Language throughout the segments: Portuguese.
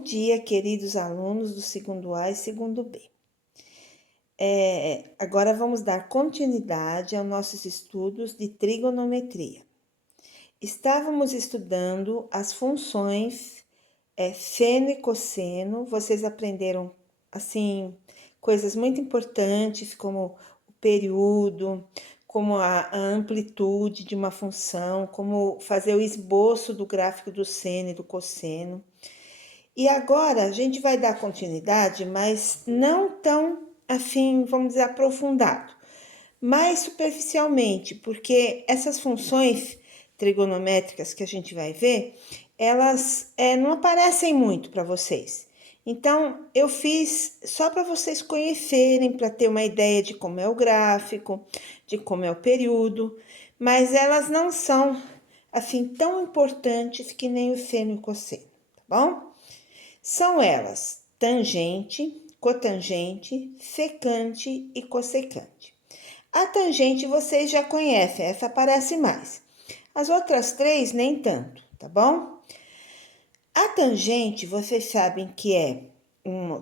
Bom dia, queridos alunos do segundo A e segundo B. Agora vamos dar continuidade aos nossos estudos de trigonometria. Estávamos estudando as funções seno e cosseno. Vocês aprenderam, assim, coisas muito importantes, como o período, como a amplitude de uma função, como fazer o esboço do gráfico do seno e do cosseno. E agora a gente vai dar continuidade, mas não tão assim, vamos dizer, aprofundado, mais superficialmente, porque essas funções trigonométricas que a gente vai ver, elas não aparecem muito para vocês. Então, eu fiz só para vocês conhecerem, para ter uma ideia de como é o gráfico, de como é o período, mas elas não são assim tão importantes que nem o seno e o cosseno, tá bom? São elas tangente, cotangente, secante e cossecante. A tangente vocês já conhecem, essa aparece mais. As outras três nem tanto, tá bom? A tangente vocês sabem que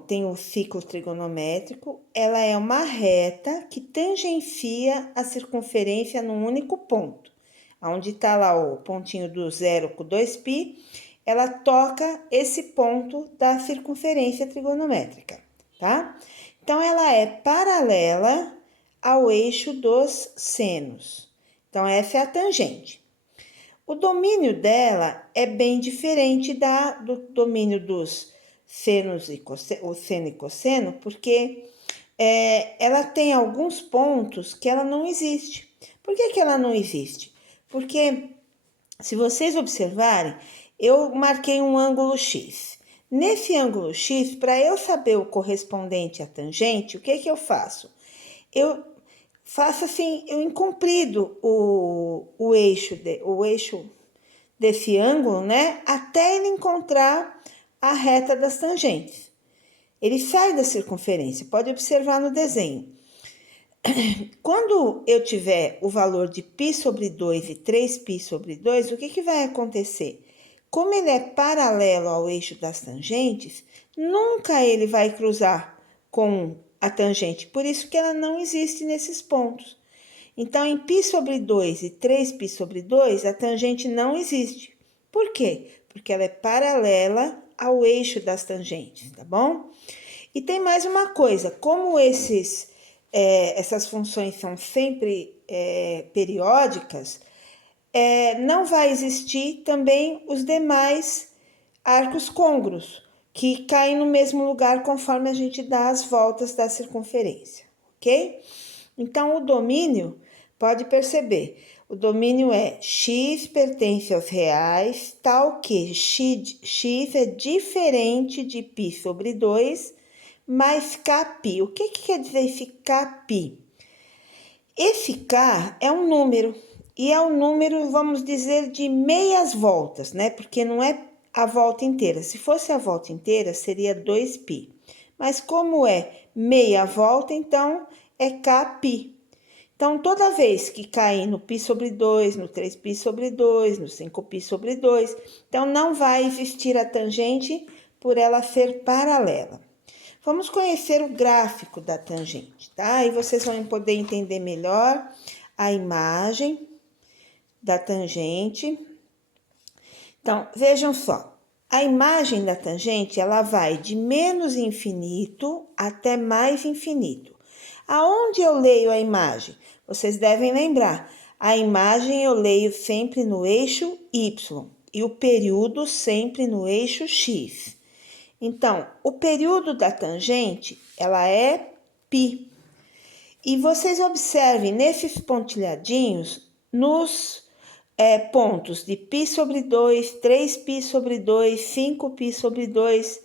tem o ciclo trigonométrico, ela é uma reta que tangencia a circunferência num único ponto. Onde está lá o pontinho do zero com 2π, ela toca esse ponto da circunferência trigonométrica, tá? Então, ela é paralela ao eixo dos senos. Então, essa é a tangente. O domínio dela é bem diferente do domínio dos senos o seno e cosseno, porque ela tem alguns pontos que ela não existe. Por que ela não existe? Porque, se vocês observarem, eu marquei um ângulo X. Nesse ângulo X, para eu saber o correspondente à tangente, o que eu faço? Eu faço assim, eu incomprido o eixo desse ângulo, né? Até ele encontrar a reta das tangentes. Ele sai da circunferência, pode observar no desenho. Quando eu tiver o valor de π sobre 2 e 3π sobre 2, o que vai acontecer? Como ele é paralelo ao eixo das tangentes, nunca ele vai cruzar com a tangente, por isso que ela não existe nesses pontos. Então, em π sobre 2 e 3π sobre 2, a tangente não existe. Por quê? Porque ela é paralela ao eixo das tangentes, tá bom? E tem mais uma coisa, como essas funções são sempre periódicas, não vai existir também os demais arcos côngruos, que caem no mesmo lugar conforme a gente dá as voltas da circunferência, ok? Então, o domínio, pode perceber, o domínio é x pertence aos reais, tal que x é diferente de π sobre 2, mais kπ. O que quer dizer esse kπ? Esse k é um número, e é um número, vamos dizer, de meias voltas, né? Porque não é a volta inteira. Se fosse a volta inteira, seria 2π. Mas como é meia volta, então é kπ. Então, toda vez que cair no π sobre 2, no 3π sobre 2, no 5π sobre 2, então não vai existir a tangente por ela ser paralela. Vamos conhecer o gráfico da tangente, tá? E vocês vão poder entender melhor a imagem da tangente. Então, vejam só. A imagem da tangente, ela vai de menos infinito até mais infinito. Aonde eu leio a imagem? Vocês devem lembrar, a imagem eu leio sempre no eixo Y e o período sempre no eixo X. Então, o período da tangente, ela é π. E vocês observem nesses pontilhadinhos, nos pontos de π sobre 2, 3π sobre 2, 5π sobre 2,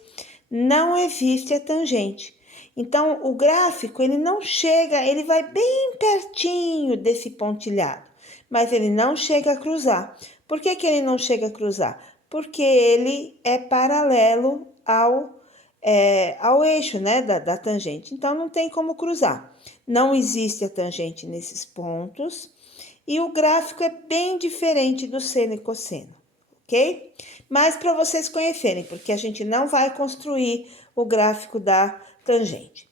não existe a tangente. Então, o gráfico, ele não chega, ele vai bem pertinho desse pontilhado, mas ele não chega a cruzar. Por que ele não chega a cruzar? Porque ele é paralelo ao eixo, né, da tangente. Então, não tem como cruzar. Não existe a tangente nesses pontos. E o gráfico é bem diferente do seno e cosseno, ok? Mas para vocês conhecerem, porque a gente não vai construir o gráfico da tangente.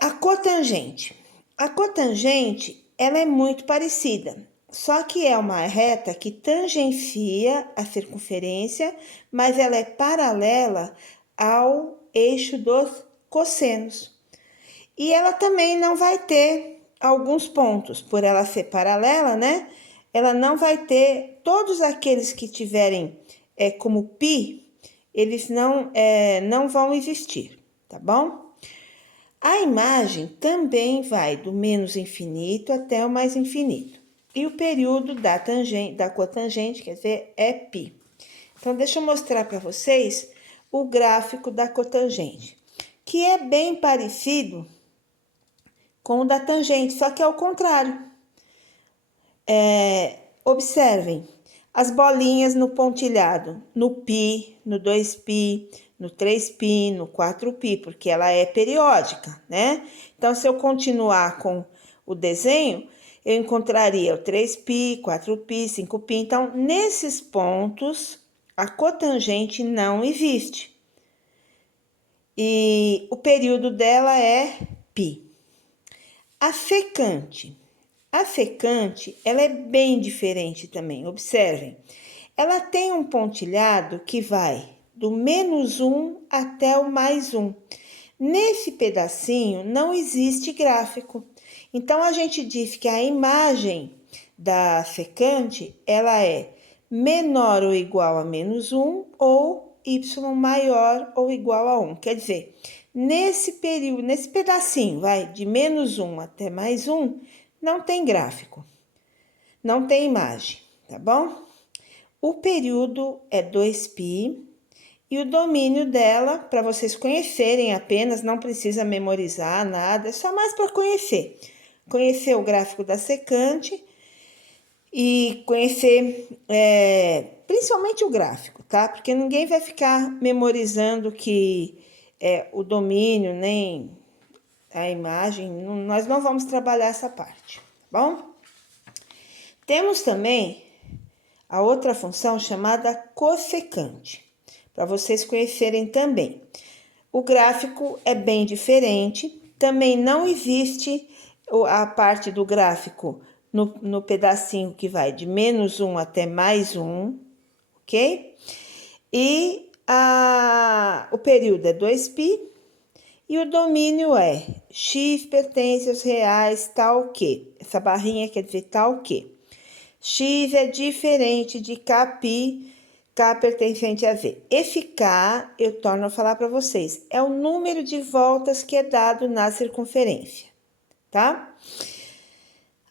A cotangente. A cotangente, ela é muito parecida, só que é uma reta que tangencia a circunferência, mas ela é paralela ao eixo dos cossenos. E ela também não vai ter alguns pontos, por ela ser paralela, né? Ela não vai ter, todos aqueles que tiverem como π, eles não vão existir, tá bom? A imagem também vai do menos infinito até o mais infinito. E o período da cotangente, quer dizer, é π. Então, deixa eu mostrar para vocês o gráfico da cotangente, que é bem parecido com o da tangente, só que é o contrário. Observem as bolinhas no pontilhado, no π, no 2π, no 3π, no 4π, porque ela é periódica, né? Então, se eu continuar com o desenho, eu encontraria o 3π, 4π, 5π. Então, nesses pontos, a cotangente não existe. E o período dela é π. A secante. A secante, ela é bem diferente também, observem. Ela tem um pontilhado que vai do -1 até o +1. Nesse pedacinho não existe gráfico. Então, a gente diz que a imagem da secante, ela é menor ou igual a -1 ou y maior ou igual a 1. Quer dizer, nesse período, nesse pedacinho, vai de -1 até +1, não tem gráfico, não tem imagem, tá bom? O período é 2π e o domínio dela, para vocês conhecerem apenas, não precisa memorizar nada, é só mais para conhecer. Conhecer o gráfico da secante e conhecer principalmente o gráfico, tá? Porque ninguém vai ficar memorizando que o domínio, nem a imagem, nós não vamos trabalhar essa parte, tá bom? Temos também a outra função chamada cossecante, para vocês conhecerem também. O gráfico é bem diferente, também não existe a parte do gráfico no pedacinho que vai de -1 até +1, ok? E o período é 2π e o domínio é x pertence aos reais tal que. Essa barrinha quer dizer tal que. X é diferente de kπ, K pertencente a V. Esse K, eu torno a falar para vocês, é o número de voltas que é dado na circunferência, tá?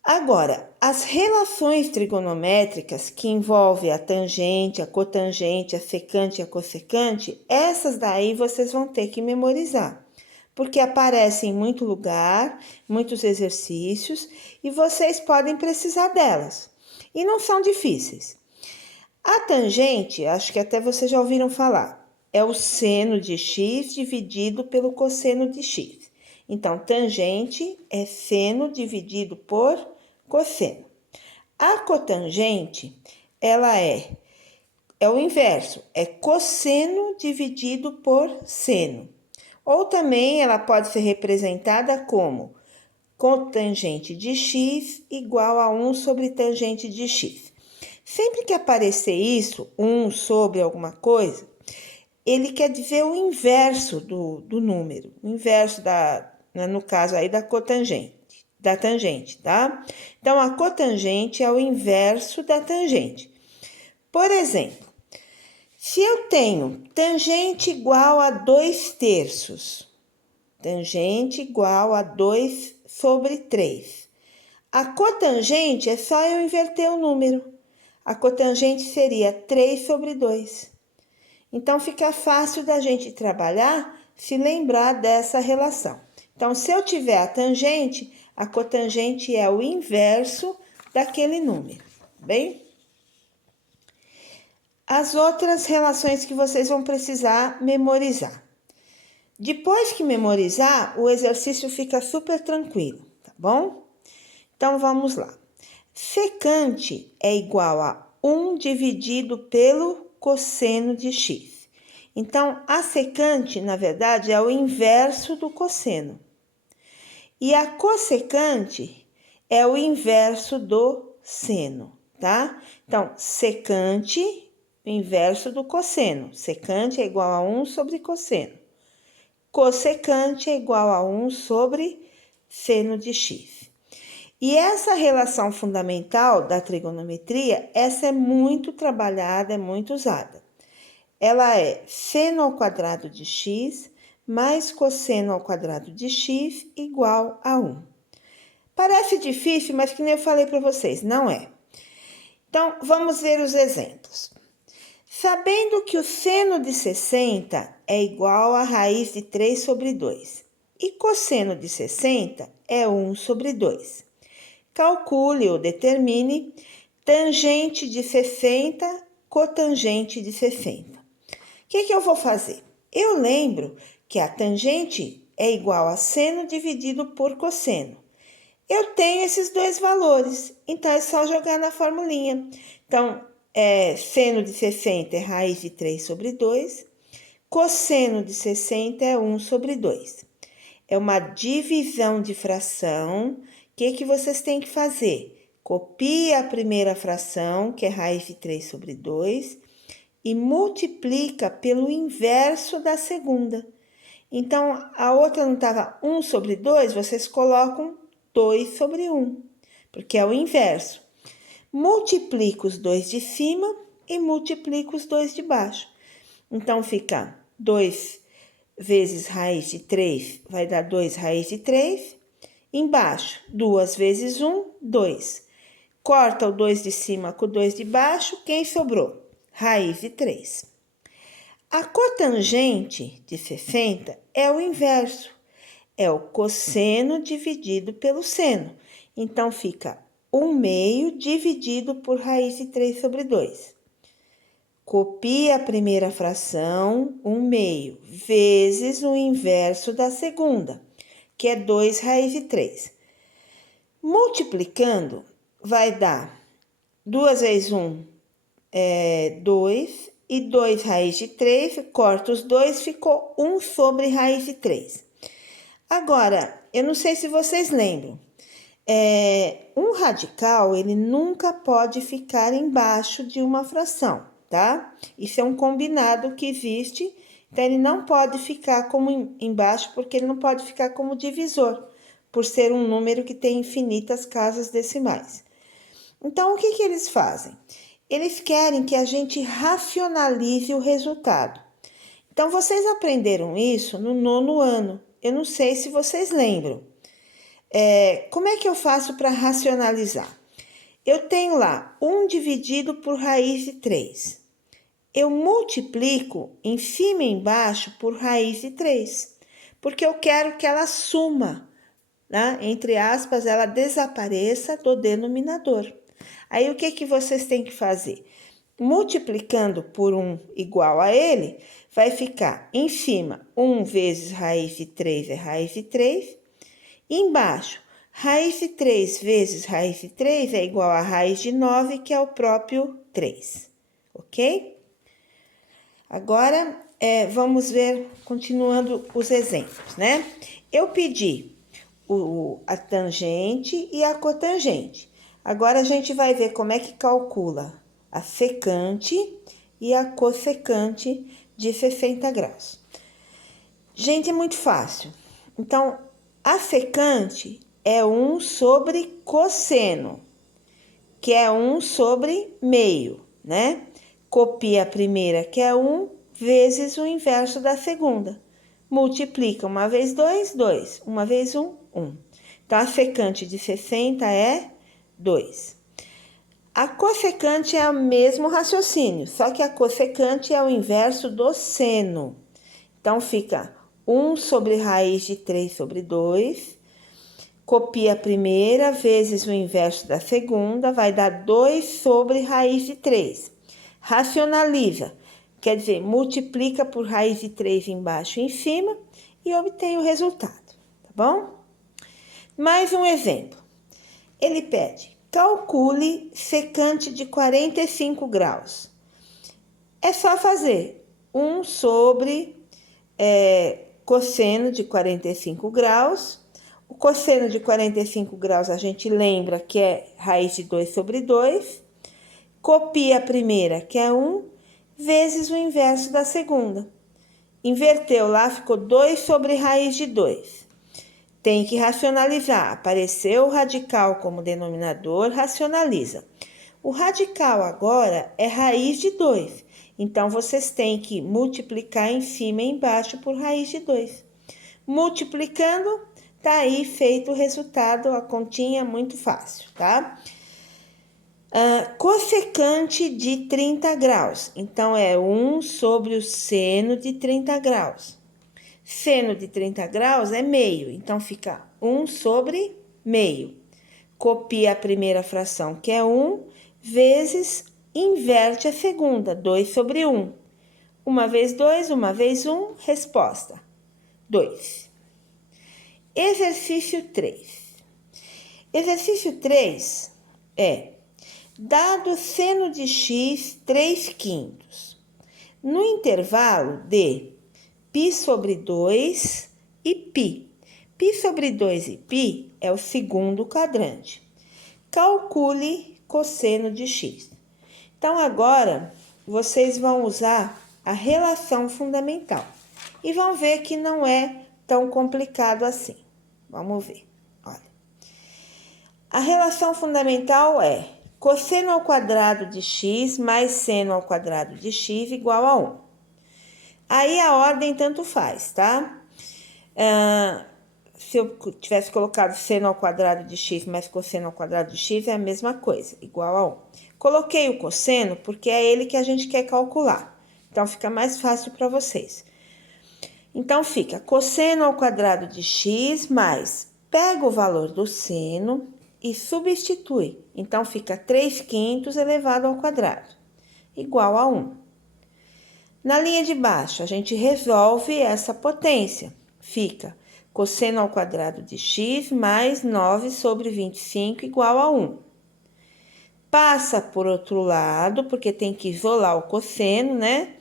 Agora, as relações trigonométricas que envolvem a tangente, a cotangente, a secante e a cossecante, essas daí vocês vão ter que memorizar, porque aparecem em muito lugar, muitos exercícios, e vocês podem precisar delas. E não são difíceis. A tangente, acho que até vocês já ouviram falar, é o seno de x dividido pelo cosseno de x. Então, tangente é seno dividido por cosseno. A cotangente, ela é o inverso, é cosseno dividido por seno. Ou também ela pode ser representada como cotangente de x igual a 1 sobre tangente de x. Sempre que aparecer isso, 1 sobre alguma coisa, ele quer dizer o inverso do número, o inverso no caso aí da cotangente, da tangente, tá? Então, a cotangente é o inverso da tangente. Por exemplo, se eu tenho tangente igual a 2/3, tangente igual a 2 sobre 3. A cotangente é só eu inverter o número. A cotangente seria 3 sobre 2. Então, fica fácil da gente trabalhar se lembrar dessa relação. Então, se eu tiver a tangente, a cotangente é o inverso daquele número, bem? As outras relações que vocês vão precisar memorizar. Depois que memorizar, o exercício fica super tranquilo, tá bom? Então, vamos lá. Secante é igual a 1 dividido pelo cosseno de x. Então, a secante, na verdade, é o inverso do cosseno. E a cossecante é o inverso do seno, tá? Então, secante, inverso do cosseno. Secante é igual a 1 sobre cosseno. Cossecante é igual a 1 sobre seno de x. E essa relação fundamental da trigonometria, essa é muito trabalhada, é muito usada. Ela é seno ao quadrado de x mais cosseno ao quadrado de x igual a 1. Parece difícil, mas que nem eu falei para vocês, não é. Então, vamos ver os exemplos. Sabendo que o seno de 60 é igual a raiz de 3 sobre 2 e cosseno de 60 é 1 sobre 2. Calcule ou determine tangente de 60, cotangente de 60. O que eu vou fazer? Eu lembro que a tangente é igual a seno dividido por cosseno. Eu tenho esses dois valores, então é só jogar na formulinha. Então, seno de 60 é raiz de 3 sobre 2, cosseno de 60 é 1 sobre 2. É uma divisão de fração. O que vocês têm que fazer? Copia a primeira fração, que é raiz de 3 sobre 2, e multiplica pelo inverso da segunda. Então, a outra não estava 1 sobre 2, vocês colocam 2 sobre 1, porque é o inverso. Multiplica os dois de cima e multiplica os dois de baixo. Então, fica 2 vezes raiz de 3, vai dar 2 raiz de 3. Embaixo, 2 vezes 1, 2. Corta o 2 de cima com o 2 de baixo, quem sobrou? Raiz de 3. A cotangente de 60 é o inverso, é o cosseno dividido pelo seno. Então, fica 1/2 dividido por raiz de 3 sobre 2. Copia a primeira fração, 1/2, vezes o inverso da segunda, que é 2 raiz de 3. Multiplicando, vai dar 2 vezes 1 é 2, e 2 raiz de 3, corta os dois, ficou 1 sobre raiz de 3. Agora, eu não sei se vocês lembram, um radical, ele nunca pode ficar embaixo de uma fração, tá? Isso é um combinado que existe, então ele não pode ficar como embaixo, porque ele não pode ficar como divisor, por ser um número que tem infinitas casas decimais. Então, o que eles fazem? Eles querem que a gente racionalize o resultado. Então, vocês aprenderam isso no 9º ano. Eu não sei se vocês lembram. Como é que eu faço para racionalizar? Eu tenho lá 1 dividido por raiz de 3. Eu multiplico em cima e embaixo por raiz de 3, porque eu quero que ela suma, né? Entre aspas, ela desapareça do denominador. Aí, o que vocês têm que fazer? Multiplicando por 1 igual a ele, vai ficar em cima 1 vezes raiz de 3 é raiz de 3. Embaixo, raiz de 3 vezes raiz de 3 é igual a raiz de 9, que é o próprio 3, ok? Agora, vamos ver, continuando os exemplos, né? Eu pedi a tangente e a cotangente. Agora, a gente vai ver como é que calcula a secante e a cossecante de 60 graus. Gente, é muito fácil. Então, a secante é 1 sobre cosseno, que é 1 sobre meio, né? Copia a primeira, que é 1, vezes o inverso da segunda. Multiplica 1 vezes 2, 2. 1 vezes 1, 1. Então, a secante de 60 é 2. A cossecante é o mesmo raciocínio, só que a cossecante é o inverso do seno. Então, fica 1 sobre raiz de 3 sobre 2. Copia a primeira, vezes o inverso da segunda, vai dar 2 sobre raiz de 3. Racionaliza, quer dizer, multiplica por raiz de 3 embaixo e em cima e obtém o resultado, tá bom? Mais um exemplo. Ele pede Calcule secante de 45 graus. É só fazer 1 sobre cosseno de 45 graus. O cosseno de 45 graus a gente lembra que é raiz de 2 sobre 2. Copia a primeira, que é 1, vezes o inverso da segunda. Inverteu lá, ficou 2 sobre raiz de 2. Tem que racionalizar. Apareceu o radical como denominador, racionaliza. O radical agora é raiz de 2. Então, vocês têm que multiplicar em cima e embaixo por raiz de 2. Multiplicando, tá aí feito o resultado, a continha muito fácil, tá? Cossecante de 30 graus. Então, é 1 sobre o seno de 30 graus. Seno de 30 graus é meio, então fica 1 sobre meio. Copia a primeira fração, que é 1, vezes, inverte a segunda, 2 sobre 1. 1 vezes 2, 1 vezes 1, resposta, 2. Exercício 3. Exercício 3 é, dado seno de x 3/5, no intervalo de π sobre 2 e π. Π sobre 2 e π é o segundo quadrante. Calcule cosseno de x. Então, agora, vocês vão usar a relação fundamental. E vão ver que não é tão complicado assim. Vamos ver. Olha. A relação fundamental é cosseno ao quadrado de x mais seno ao quadrado de x igual a 1. Aí a ordem tanto faz, tá? Se eu tivesse colocado seno ao quadrado de x mais cosseno ao quadrado de x, é a mesma coisa, igual a 1. Coloquei o cosseno porque é ele que a gente quer calcular. Então, fica mais fácil para vocês. Então, fica cosseno ao quadrado de x mais, pega o valor do seno e substitui. Então, fica 3/5 elevado ao quadrado, igual a 1. Na linha de baixo, a gente resolve essa potência. Fica cosseno ao quadrado de x mais 9 sobre 25 igual a 1. Passa por outro lado, porque tem que isolar o cosseno, né?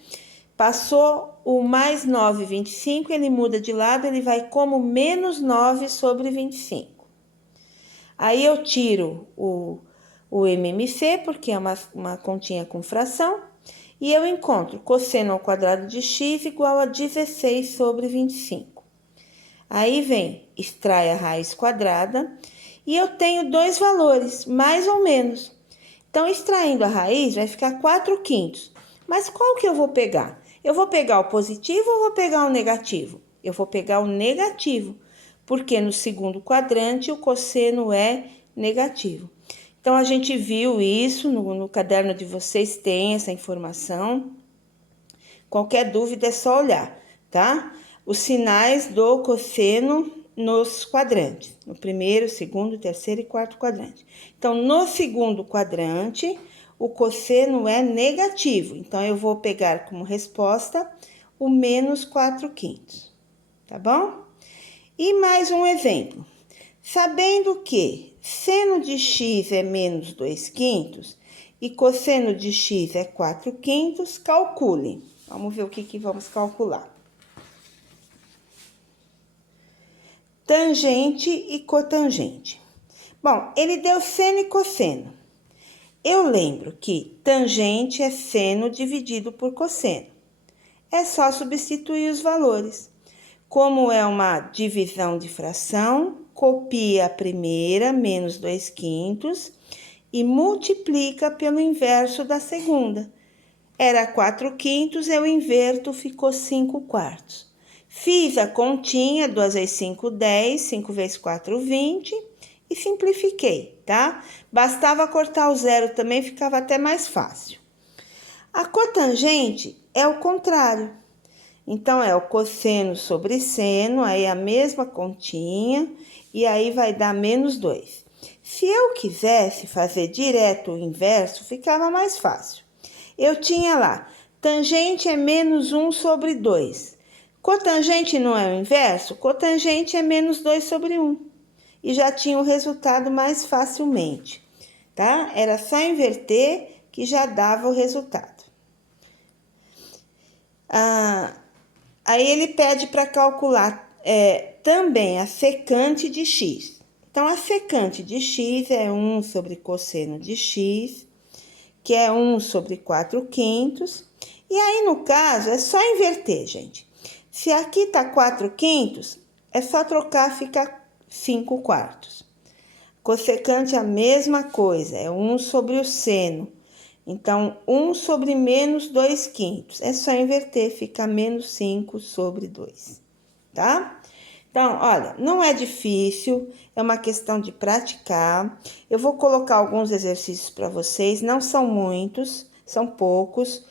Passou o mais 9, 25, ele muda de lado, ele vai como menos 9 sobre 25. Aí eu tiro o MMC, porque é uma continha com fração, e eu encontro cosseno ao quadrado de x igual a 16 sobre 25. Aí vem, extrai a raiz quadrada, e eu tenho dois valores, mais ou menos. Então, extraindo a raiz, vai ficar 4/5. Mas qual que eu vou pegar? Eu vou pegar o positivo ou vou pegar o negativo? Eu vou pegar o negativo, porque no segundo quadrante o cosseno é negativo. Então, a gente viu isso, no caderno de vocês tem essa informação. Qualquer dúvida é só olhar, tá? Os sinais do cosseno nos quadrantes. No primeiro, segundo, terceiro e quarto quadrante. Então, no segundo quadrante, o cosseno é negativo. Então, eu vou pegar como resposta o menos 4/5, tá bom? E mais um exemplo. Sabendo que seno de x é menos 2/5 e cosseno de x é 4/5, calcule. Vamos ver o que vamos calcular. Tangente e cotangente. Bom, ele deu seno e cosseno. Eu lembro que tangente é seno dividido por cosseno. É só substituir os valores. Como é uma divisão de fração, copia a primeira, menos 2/5, e multiplica pelo inverso da segunda. Era 4/5, eu inverto, ficou 5/4. Fiz a continha, 2 vezes 5, 10, 5 vezes 4, 20, e simplifiquei, tá? Bastava cortar o zero também, ficava até mais fácil. A cotangente é o contrário. Então, é o cosseno sobre seno, aí a mesma continha, e aí vai dar menos 2. Se eu quisesse fazer direto o inverso, ficava mais fácil. Eu tinha lá, tangente é menos 1 sobre 2. Cotangente não é o inverso? Cotangente é menos 2 sobre 1. E já tinha o resultado mais facilmente. tá? Era só inverter que já dava o resultado. Aí ele pede para calcular também a secante de x. Então, a secante de x é 1 sobre cosseno de x, que é 1 sobre 4/5. E aí, no caso, é só inverter, gente. Se aqui tá 4/5, é só trocar, fica 5/4. Cossecante é a mesma coisa, é 1 sobre o seno. Então, 1 sobre menos 2/5. É só inverter, fica menos 5 sobre 2, tá? Então, olha, não é difícil, é uma questão de praticar. Eu vou colocar alguns exercícios para vocês, não são muitos, são poucos,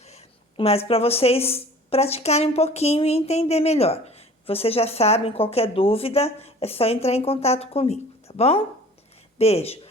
mas para vocês praticarem um pouquinho e entender melhor. Vocês já sabem, qualquer dúvida, é só entrar em contato comigo, tá bom? Beijo!